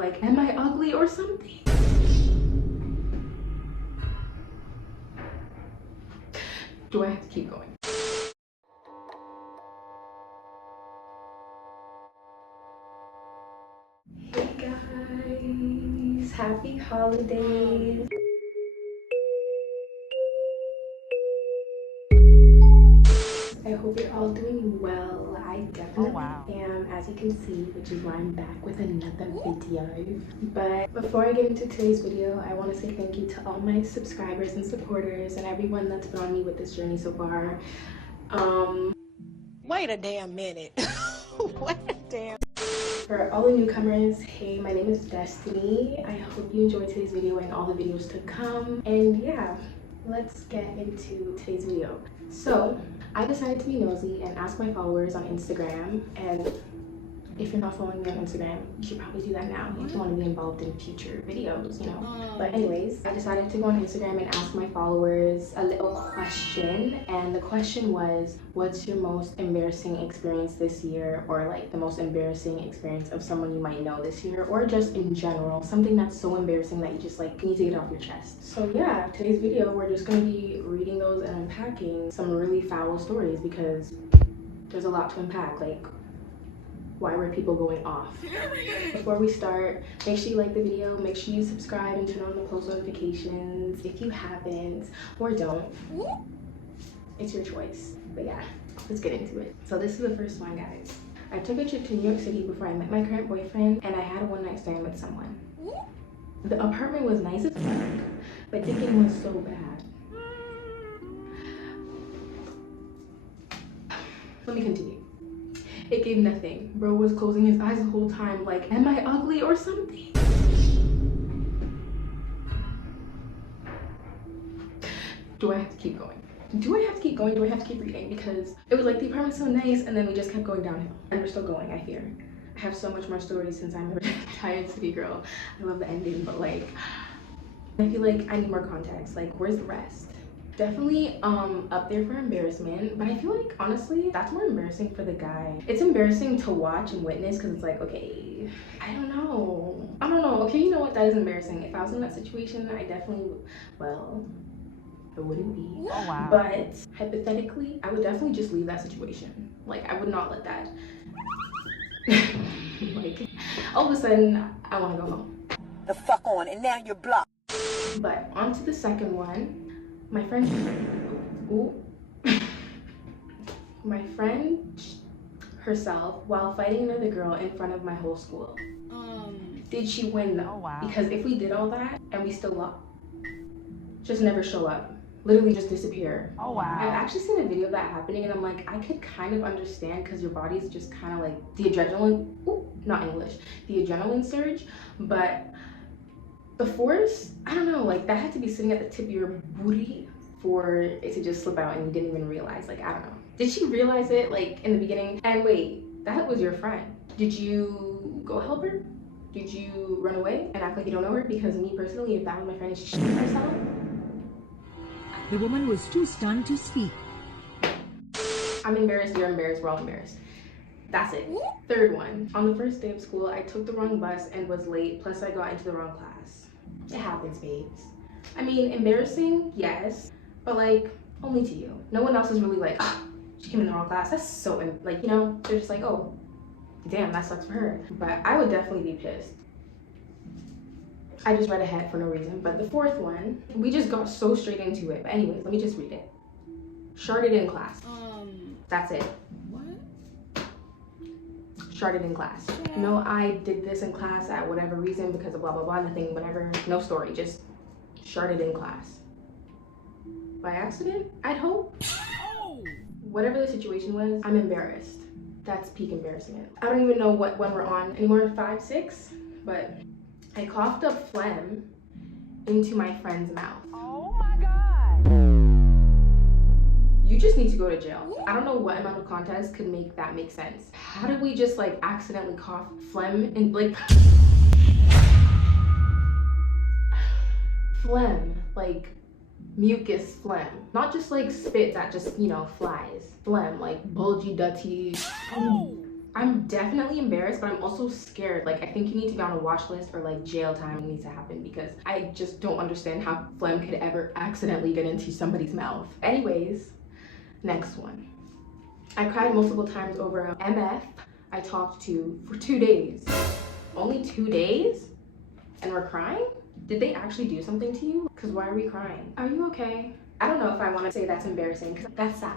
like, am I ugly or something? Do I have to keep going? Hey guys, happy holidays. I hope you're all doing well. I definitely am, as you can see, which is why I'm back with another video. But before I get into today's video, I want to say thank you to all my subscribers and supporters and everyone that's been on me with this journey so far. Wait a damn minute. Wait a damn. For all the newcomers, hey, my name is Destiny. I hope you enjoyed today's video and all the videos to come. And yeah, let's get into today's video. So I decided to be nosy and ask my followers on Instagram, and if you're not following me on Instagram, you should probably do that now if you want to be involved in future videos, you know. But anyways, I decided to go on Instagram and ask my followers a little question, and the question was, what's your most embarrassing experience this year, or like the most embarrassing experience of someone you might know this year, or just in general, something that's so embarrassing that you just like need to get off your chest. So yeah, today's video, we're just going to be reading those and unpacking some really foul stories because there's a lot to unpack. Like, why were people going off? Before we start, make sure you like the video, make sure you subscribe and turn on the post notifications if you haven't, or don't. It's your choice. But yeah, let's get into it. So this is the first one, guys. I took a trip to New York City before I met my current boyfriend, and I had a one-night stand with someone. The apartment was nice as fuck, but thinking was so bad. Let me continue. It gave nothing. Bro was closing his eyes the whole time like, am I ugly or something? Do I have to keep going? Do I have to keep going? Do I have to keep reading? Because it was like the apartment's so nice and then we just kept going downhill. And we're still going, I fear. I have so much more stories since I'm a tired city girl. I love the ending, but like, I feel like I need more context. Like, where's the rest? Definitely up there for embarrassment, but I feel like honestly that's more embarrassing for the guy. It's embarrassing to watch and witness because it's like, okay, I don't know, okay, you know what, that is embarrassing. If I was in that situation, I definitely, well, it wouldn't be. Oh, wow. But hypothetically, I would definitely just leave that situation. Like, I would not let that like all of a sudden I want to go home. The fuck on, and now you're blocked. But on to the second one. My friend, my friend herself while fighting another girl in front of my whole school. Did she win though? Oh, wow. Because if we did all that and we still lost, just never show up, literally just disappear. Oh wow. I've actually seen a video of that happening and I'm like, I could kind of understand because your body's just kind of like the adrenaline, not English, the adrenaline surge, but the force, I don't know, like that had to be sitting at the tip of your booty for it to just slip out and you didn't even realize. Like, I don't know. Did she realize it like in the beginning? And wait, that was your friend. Did you go help her? Did you run away and act like you don't know her? Because me personally, if that was my friend and she shit herself. The woman was too stunned to speak. I'm embarrassed, you're embarrassed, we're all embarrassed. That's it. Third one. On the first day of school, I took the wrong bus and was late, plus I got into the wrong class. It happens, babes. I mean, embarrassing, yes, but like, only to you. No one else is really like, oh, she came in the wrong class. That's so, like, you know, they're just like, oh, damn, that sucks for her. But I would definitely be pissed. I just read ahead for no reason. But the fourth one, we just got so straight into it. But anyways, let me just read it. Sharded in class. That's it. Started in class. No, I did this in class at whatever reason because of blah blah blah, nothing, whatever, no story, just started in class. By accident, I'd hope. Whatever the situation was, I'm embarrassed. That's peak embarrassment. I don't even know what one we're on anymore, 5, 6, but I coughed up phlegm into my friend's mouth. Oh my God. You just need to go to jail. I don't know what amount of context could make that make sense. How did we just like accidentally cough phlegm and like phlegm, like mucus phlegm, not just like spit that just, you know, flies. Phlegm, like bulgy, dutty. I'm definitely embarrassed, but I'm also scared. Like, I think you need to be on a watch list or like jail time needs to happen because I just don't understand how phlegm could ever accidentally get into somebody's mouth. Anyways, next one. I cried multiple times over a MF I talked to for 2 days. Only 2 days? And we're crying? Did they actually do something to you? Because why are we crying? Are you okay? I don't know if I want to say that's embarrassing because that's sad.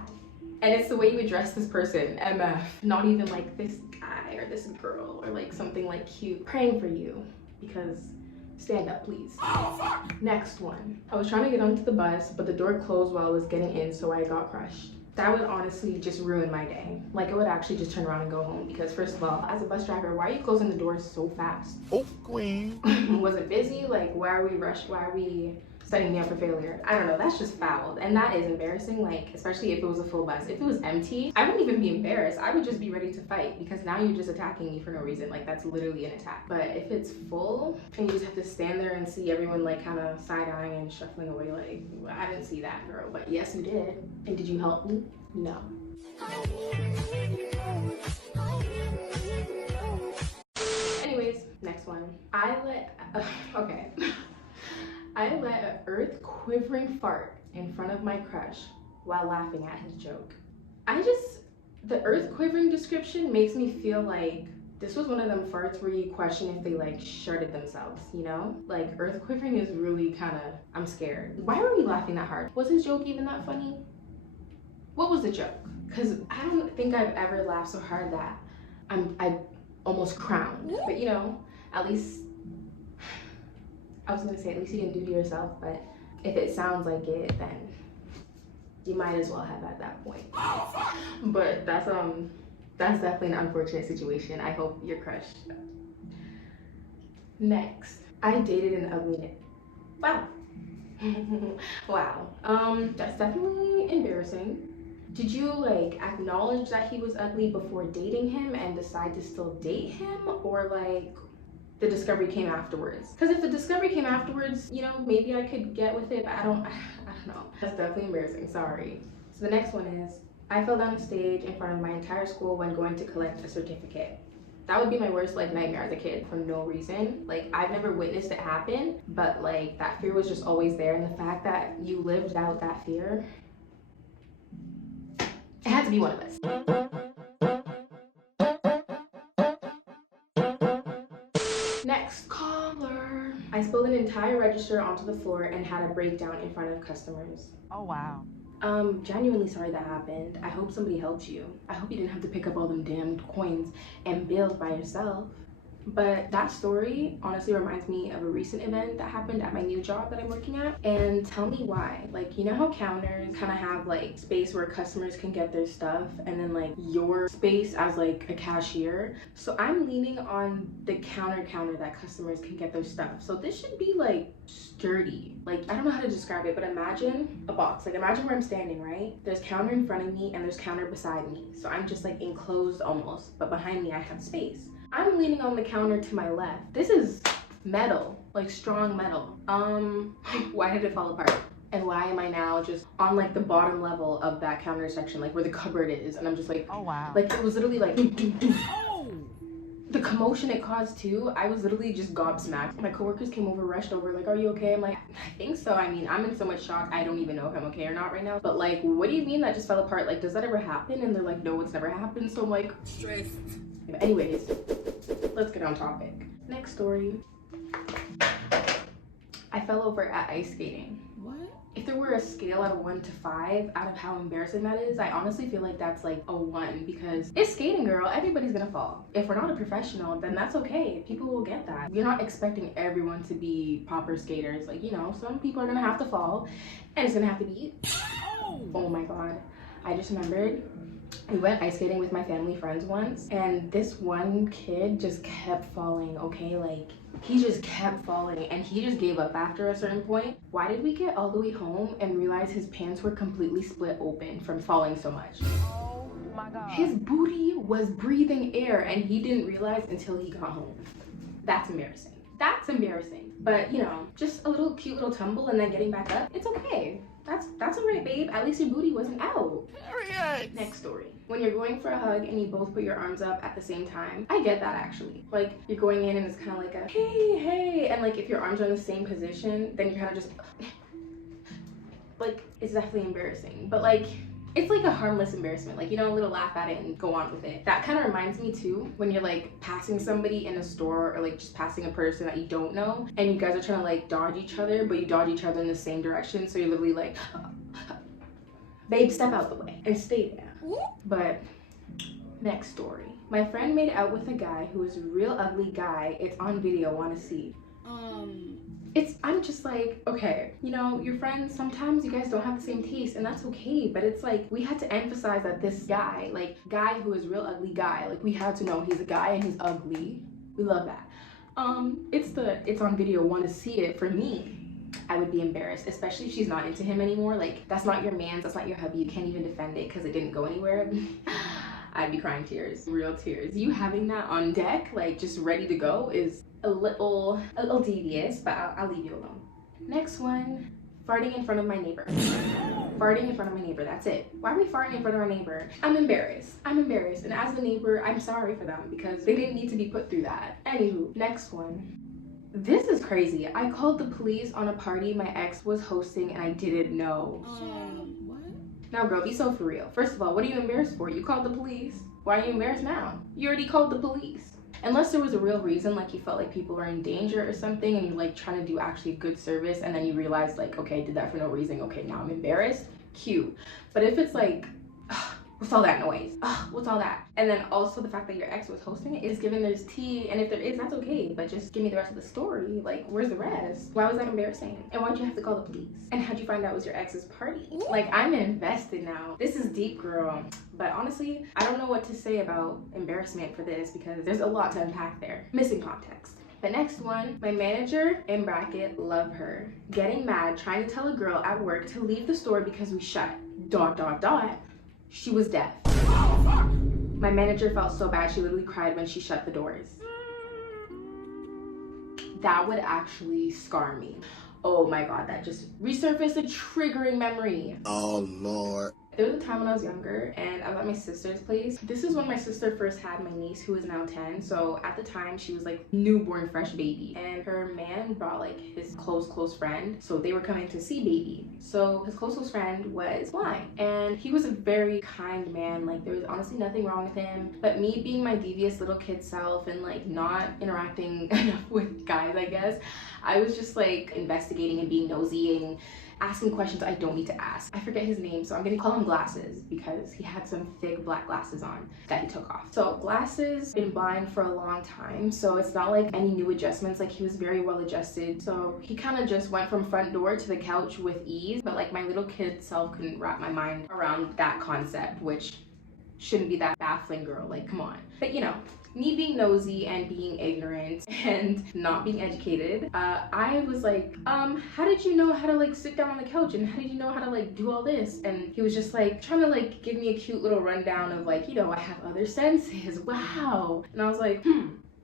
And it's the way you address this person, MF. Not even like this guy or this girl or like something like cute. Praying for you because stand up, please. Next one. I was trying to get onto the bus, but the door closed while I was getting in, so I got crushed. That would honestly just ruin my day. Like, I would actually just turn around and go home because first of all, as a bus driver, why are you closing the doors so fast? Oh, queen. Was it busy? Like, why are we rushed? Why are we setting me up for failure? I don't know, that's just foul. And that is embarrassing, like, especially if it was a full bus. If it was empty, I wouldn't even be embarrassed. I would just be ready to fight because now you're just attacking me for no reason. Like, that's literally an attack. But if it's full and you just have to stand there and see everyone like kind of side-eyeing and shuffling away, like, I didn't see that, girl. But yes, you did. And did you help me? No. Anyways, next one. I let an earth quivering fart in front of my crush while laughing at his joke. The earth quivering description makes me feel like this was one of them farts where you question if they like sharded themselves, you know? Like, earth quivering is really kind of, I'm scared. Why were we laughing that hard? Was his joke even that funny? What was the joke? Because I don't think I've ever laughed so hard that I almost crowned. But you know, at least, I was gonna say at least you didn't do it to yourself, but if it sounds like it, then you might as well have at that point. But that's definitely an unfortunate situation. I hope you're crushed. Next, I dated an ugly. Wow. Wow. That's definitely embarrassing. Did you like acknowledge that he was ugly before dating him and decide to still date him, or like the discovery came afterwards? Because if the discovery came afterwards, you know, maybe I could get with it, but I don't know. That's definitely embarrassing, sorry. So the next one is, I fell down a stage in front of my entire school when going to collect a certificate. That would be my worst like nightmare as a kid for no reason. Like, I've never witnessed it happen, but like that fear was just always there, and the fact that you lived out that fear, it had to be one of us. Next caller. I spilled an entire register onto the floor and had a breakdown in front of customers. Oh, wow. Genuinely sorry that happened. I hope somebody helped you. I hope you didn't have to pick up all them damned coins and bills by yourself. But that story honestly reminds me of a recent event that happened at my new job that I'm working at. And tell me why. Like, you know how counters kind of have like space where customers can get their stuff, and then like your space as like a cashier? So I'm leaning on the counter that customers can get their stuff. So this should be like sturdy. Like, I don't know how to describe it, but imagine a box. Like, imagine where I'm standing, right? There's counter in front of me and there's counter beside me. So I'm just like enclosed almost, but behind me I have space. I'm leaning on the counter to my left. This is metal, like strong metal. Why did it fall apart? And why am I now just on like the bottom level of that counter section, like where the cupboard is? And I'm just like, Oh, wow. like it was literally like, the commotion it caused too, I was literally just gobsmacked. My coworkers came over, rushed over, like, are you okay? I'm like, I think so. I mean, I'm in so much shock, I don't even know if I'm okay or not right now. But like, what do you mean that just fell apart? Like, does that ever happen? And they're like, no, it's never happened. So I'm like, Stressed. anyways, let's get on topic. Next story. I fell over at ice skating. What? If there were a scale out of 1 to 5 out of how embarrassing that is, I honestly feel like that's like a 1, because it's skating, girl. Everybody's gonna fall. If we're not a professional, then that's okay. People will get that. You're not expecting everyone to be proper skaters. Like, you know, some people are gonna have to fall, and it's gonna have to be oh my god, I just remembered, we went ice skating with my family friends once, and this one kid just kept falling, okay? Like, he just kept falling, and he just gave up after a certain point. Why did we get all the way home and realize his pants were completely split open from falling so much? Oh, my God. His booty was breathing air, and he didn't realize until he got home. That's embarrassing. That's embarrassing. But, you know, just a little cute little tumble and then getting back up, it's okay. That's all right, babe. At least your booty wasn't out. Period. Next story. when you're going for a hug and you both put your arms up at the same time, I get that actually. Like you're going in and it's kind of like a hey, and like if your arms are in the same position, then you're kind of just like, it's definitely embarrassing. But like, it's like a harmless embarrassment, like, you know, a little laugh at it and go on with it. That kind of reminds me too when you're like passing somebody in a store or like just passing a person that you don't know and you guys are trying to like dodge each other, but you dodge each other in the same direction, so you're literally like babe, step out the way and stay there. But next story, my friend made out with a guy who is a real ugly guy. It's on video, want to see. I'm just like, okay, you know, your friends, sometimes you guys don't have the same taste and that's okay, but it's like, we had to emphasize that this guy, like, guy who is real ugly guy, like, we had to know he's a guy and he's ugly. We love that. It's on video, want to see it. For me, I would be embarrassed, especially if she's not into him anymore. Like, that's not your man's, that's not your hubby, you can't even defend it because it didn't go anywhere. I'd be crying tears, real tears. You having that on deck, like just ready to go, is a little devious, but I'll leave you alone. Next one, farting in front of my neighbor. Farting in front of my neighbor, that's it. Why are we farting in front of our neighbor? I'm embarrassed, and as the neighbor, I'm sorry for them because they didn't need to be put through that. Anywho, next one. This is crazy. I called the police on a party my ex was hosting and I didn't know. What? Now girl, be so for real. First of all, what are you embarrassed for? You called the police. Why are you embarrassed now? You already called the police. Unless there was a real reason, like you felt like people were in danger or something and you're like trying to do actually good service and then you realize like, okay, I did that for no reason. Okay, now I'm embarrassed. Cute. But if it's like, what's all that noise? What's all that? And then also the fact that your ex was hosting it is giving there's tea, and if there is, that's okay, but just give me the rest of the story. Like, where's the rest? Why was that embarrassing? And why'd you have to call the police? And how'd you find out it was your ex's party? Like, I'm invested now. This is deep, girl. But honestly, I don't know what to say about embarrassment for this because there's a lot to unpack there. Missing context. The next one, my manager, in bracket, love her, getting mad, trying to tell a girl at work to leave the store because we shut, ... She was deaf. My manager felt so bad, she literally cried when she shut the doors. That would actually scar me. Oh my God, that just resurfaced a triggering memory. Oh Lord. There was a time when I was younger and I was at my sister's place. This is when my sister first had my niece who is now 10. So at the time she was like newborn fresh baby and her man brought like his close friend. So they were coming to see baby. So his close friend was blind and he was a very kind man. Like there was honestly nothing wrong with him. But me being my devious little kid self and like not interacting enough with guys, I guess, I was just like investigating and being nosy and asking questions I don't need to ask. I forget his name, so I'm gonna call him Glasses because he had some thick black glasses on that he took off. So Glasses been blind for a long time, so it's not like any new adjustments. Like he was very well adjusted. So he kind of just went from front door to the couch with ease, but like my little kid self couldn't wrap my mind around that concept, which shouldn't be that baffling, girl. Like, come on. But you know, me being nosy and being ignorant and not being educated, I was like, how did you know how to like sit down on the couch and how did you know how to like do all this? And he was just like trying to like give me a cute little rundown of like, you know, I have other senses, wow. And I was like,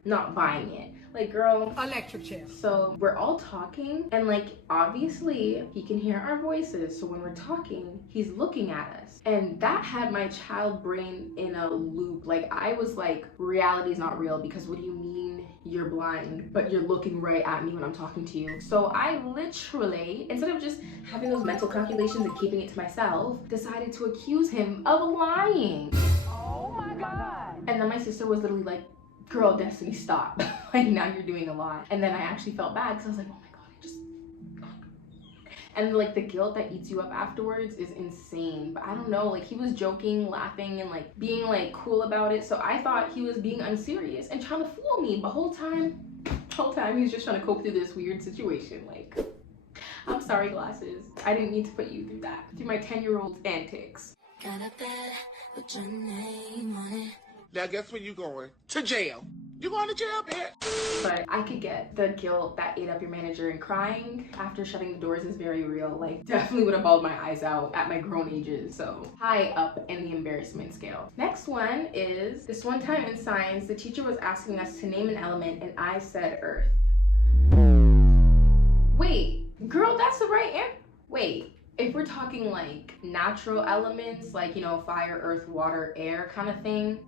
not buying it. Like, girl, Electric chair. so we're all talking and like obviously he can hear our voices, so when we're talking he's looking at us, and that had my child brain in a loop. Like I was like, reality is not real because what do you mean you're blind but you're looking right at me when I'm talking to you? So I literally, instead of just having those mental calculations and keeping it to myself, decided to accuse him of lying. Oh my God. And then my sister was literally like, girl, Destiny, stop. Like now you're doing a lot. And then I actually felt bad because I was like, oh my God, and like the guilt that eats you up afterwards is insane. But I don't know, like he was joking, laughing, and like being like cool about it. So I thought he was being unserious and trying to fool me. But whole time he was just trying to cope through this weird situation. Like, I'm sorry, Glasses. I didn't need to put you through that. Through my 10-year-old's antics. Got a bed with your name on it. Now guess where you going? To jail. You going to jail, bitch? But I could get the guilt that ate up your manager, and crying after shutting the doors is very real. Like definitely would have bawled my eyes out at my grown ages. So high up in the embarrassment scale. Next one is, this one time in science, the teacher was asking us to name an element and I said earth. Wait, girl, that's the right answer. Wait, If we're talking like natural elements, like, you know, fire, earth, water, air kind of thing,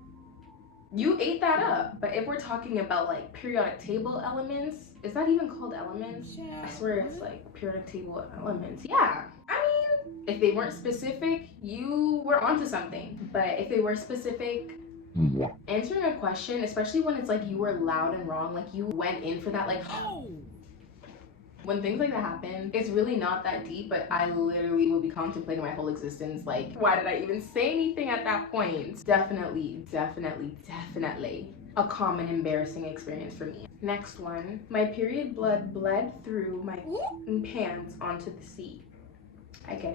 you ate that up. But if we're talking about like periodic table elements, is that even called elements? I swear it's like periodic table elements. Yeah, I mean, if they weren't specific, you were onto something. But if they were specific, answering a question, especially when it's like you were loud and wrong, like you went in for that, like, when things like that happen, it's really not that deep, but I literally will be contemplating my whole existence. Like, why did I even say anything at that point? Definitely a common embarrassing experience for me. Next one, my period blood bled through my pants onto the seat. I get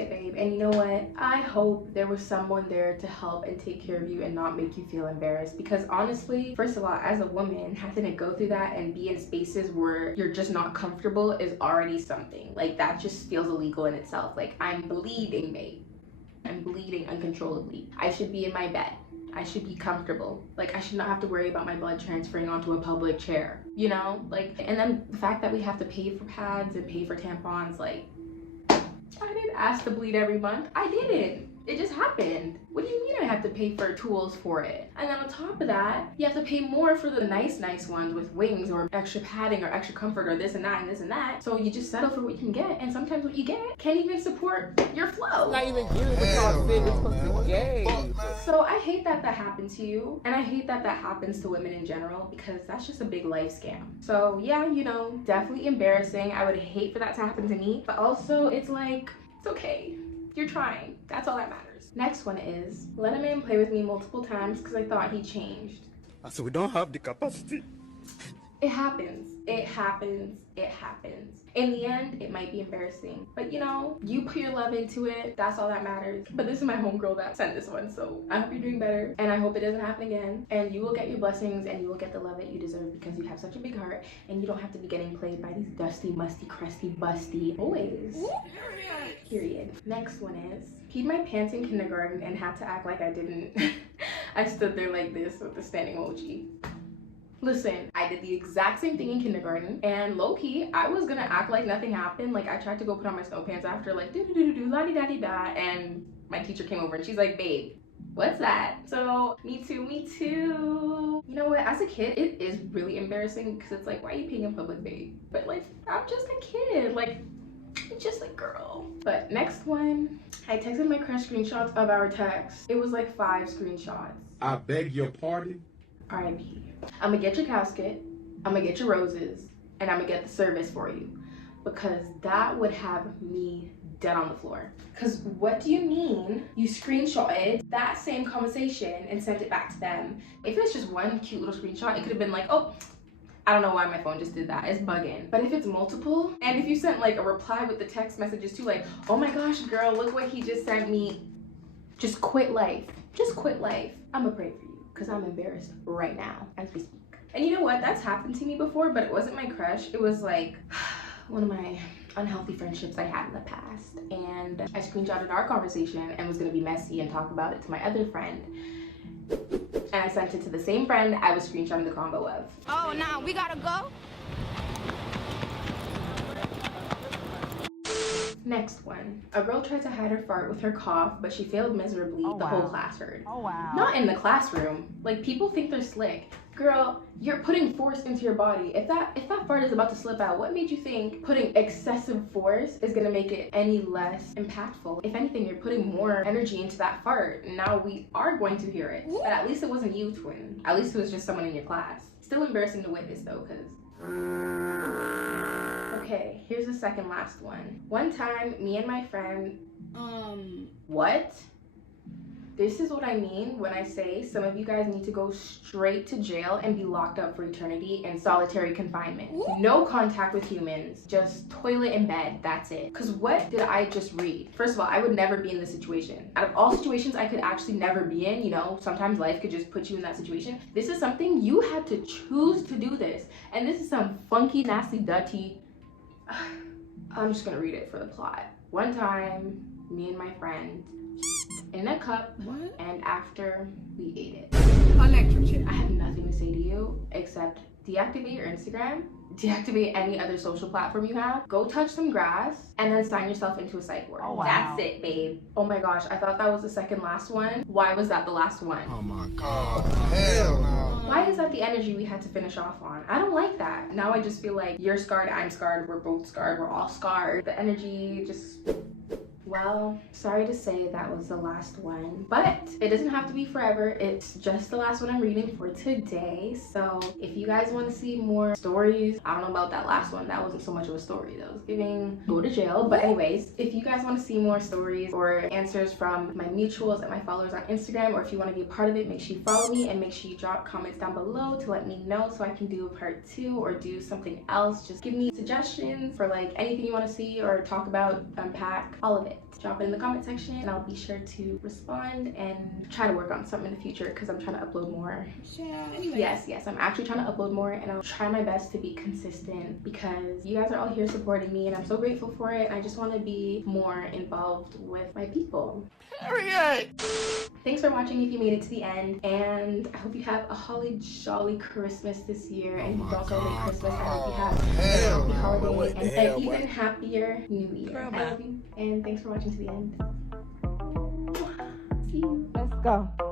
it, babe. And you know what? I hope there was someone there to help and take care of you and not make you feel embarrassed. Because honestly, first of all, as a woman, having to go through that and be in spaces where you're just not comfortable is already something. Like, that just feels illegal in itself. Like, I'm bleeding, babe. I'm bleeding uncontrollably. I should be in my bed. I should be comfortable. Like, I should not have to worry about my blood transferring onto a public chair, you know? Like, and then the fact that we have to pay for pads and pay for tampons, like, I didn't ask to bleed every month. I didn't. It just happened. What do you mean I have to pay for tools for it? And then on top of that, you have to pay more for the nice ones with wings or extra padding or extra comfort or this and that and this and that. So you just settle for what you can get, and sometimes what you get can't even support your flow. Not even getting what y'all said it's supposed to be. So I hate that that happened to you, and I hate that that happens to women in general, because that's just a big life scam. So yeah, you know, definitely embarrassing. I would hate for that to happen to me, but also it's like, it's okay. You're trying. That's all that matters. Next one is, let a man play with me multiple times because I thought he changed. So we don't have the capacity. It happens. It happens. It happens. In the end, it might be embarrassing, but you know, you put your love into it. That's all that matters. But this is my homegirl that sent this one, so I hope you're doing better, and I hope it doesn't happen again, and you will get your blessings, and you will get the love that you deserve, because you have such a big heart, and you don't have to be getting played by these dusty, musty, crusty, busty boys. Period. Next one is, peed my pants in kindergarten and had to act like I didn't. I stood there like this with the standing emoji. Listen, I did the exact same thing in kindergarten, and low-key, I was gonna act like nothing happened. Like, I tried to go put on my snow pants after, like, do-do-do-do, la-di-da-di-da, and my teacher came over and she's like, babe, what's that? So, me too. You know what, as a kid, it is really embarrassing, because it's like, why are you peeing in public, babe? But like, I'm just a kid, like, just a girl. But next one, I texted my crush screenshots of our text. It was like 5 screenshots. I beg your pardon? R.I.P. I'm gonna get your casket, I'm gonna get your roses, and I'm gonna get the service for you, because that would have me dead on the floor. Because what do you mean you screenshotted that same conversation and sent it back to them? If it's just one cute little screenshot, it could have been like, oh, I don't know why my phone just did that, it's bugging. But if it's multiple, and if you sent like a reply with the text messages too, like, oh my gosh, girl, look what he just sent me. Just quit life. Just quit life. I'm gonna pray for you, because I'm embarrassed right now as we speak. And you know what? That's happened to me before, but it wasn't my crush. It was like one of my unhealthy friendships I had in the past. And I screenshotted our conversation and was gonna be messy and talk about it to my other friend. And I sent it to the same friend I was screenshotting the combo of. Oh, now we gotta go? Next one. A girl tried to hide her fart with her cough, but she failed miserably. The whole class heard. Oh, wow. Not in the classroom. Like, people think they're slick. Girl, you're putting force into your body. If that fart is about to slip out, what made you think putting excessive force is gonna make it any less impactful? If anything, you're putting more energy into that fart. Now we are going to hear it. But at least it wasn't you, twin. At least it was just someone in your class. Still embarrassing to witness though, cause... Okay, here's the second last one. One time, me and my friend... What? This is what I mean when I say some of you guys need to go straight to jail and be locked up for eternity in solitary confinement. No contact with humans, just toilet and bed, that's it. Because what did I just read? First of all, I would never be in this situation. Out of all situations I could actually never be in, you know, sometimes life could just put you in that situation. This is something you had to choose to do this. And this is some funky, nasty, dirty... I'm just gonna read it for the plot. One time, me and my friend in a cup, and after we ate it. Electric chair. I have nothing to say to you except deactivate your Instagram deactivate any other social platform you have, go touch some grass, and then sign yourself into a psych ward. Oh, wow. That's it, babe. Oh my gosh, I thought that was the second last one. Why was that the last one? Oh my God. Hell no. Why is that the energy we had to finish off on? I don't like that. Now I just feel like you're scarred, I'm scarred, we're both scarred, we're all scarred. The energy just... Well, sorry to say that was the last one, but it doesn't have to be forever. It's just the last one I'm reading for today. So if you guys want to see more stories, I don't know about that last one. That wasn't so much of a story. That was giving go to jail. But anyways, if you guys want to see more stories or answers from my mutuals and my followers on Instagram, or if you want to be a part of it, make sure you follow me and make sure you drop comments down below to let me know so I can do a part 2 or do something else. Just give me suggestions for like anything you want to see or talk about, unpack, all of it. Drop it in the comment section and I'll be sure to respond and try to work on something in the future because I'm trying to upload more. Anyway. Yes, I'm actually trying to upload more and I'll try my best to be consistent because you guys are all here supporting me and I'm so grateful for it. I just want to be more involved with my people. Period. Thanks for watching if you made it to the end, and I hope you have a holly jolly Christmas this year. And if you don't celebrate Christmas, I hope you have a happy holiday and an even happier new year. I love you, and thanks for watching to the end. See you. Let's go.